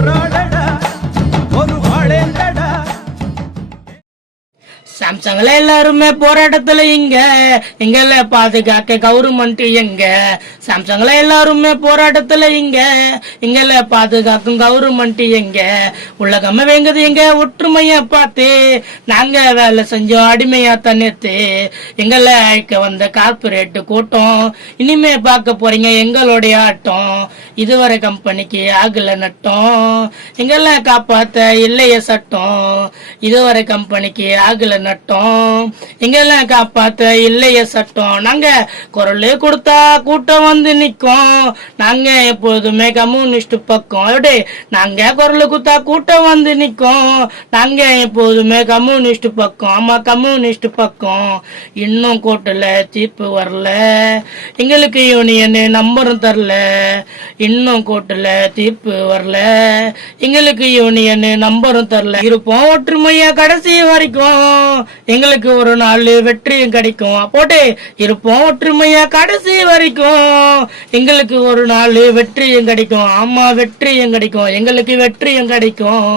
போராடடா ஒரு ஆளேண்டடா. சாம்சங்ல எல்லாருமே போராட்டத்துல எங்கள பாதுகாக்க கவர்மெண்ட் எங்க. சாம்சங்ல எல்லாருமே போராட்டத்துல எங்கள பாதுகாக்கும் கவர்மெண்ட் எங்க. உலகமே வேங்குது எங்க ஒற்றுமைய பார்த்து, நாங்க வேலை செஞ்சோம் அடிமையா தன்னேத்து. எங்களை அழைக்க வந்த கார்பரேட் கூட்டம் இனிமே பார்க்க போறீங்க எங்களுடைய ஆட்டம். இதுவரை கம்பெனிக்கு ஆகல நட்டம், எங்களை காப்பாத்த இல்லைய சட்டம். இதுவரை கம்பெனிக்கு ஆகல நட்டம், எங்கெல்லாம் காப்பாத்த இல்லைய சட்டம். நாங்க குரல் கொடுத்தா கூட்டம் வந்து நிக்கும், நாங்க எப்போதுமே கம்யூனிஸ்ட் பக்கம். நாங்க குரல் கொடுத்தா கூட்டம் வந்து நிக்கும், நாங்க எப்போதுமே கம்யூனிஸ்ட் பக்கம். ஆமா கம்யூனிஸ்ட் பக்கம். இன்னும் கோர்ட்டுல தீர்ப்பு வரல, எங்களுக்கு யூனியன் நம்பரும் தரல. இன்னும் கோர்ட்டுல தீர்ப்பு வரல, எங்களுக்கு யூனியன் நம்பரும் தரல. இருப்போம் ஒற்றுமையா கடைசி வரைக்கும், எங்களுக்கு ஒரு நாள் வெற்றியும் கிடைக்கும். போட்டு இருப்போம் ஒற்றுமையா கடைசி வரைக்கும், எங்களுக்கு ஒரு நாள் வெற்றியும் கிடைக்கும். ஆமா வெற்றியும் கிடைக்கும், எங்களுக்கு வெற்றியும் கிடைக்கும்.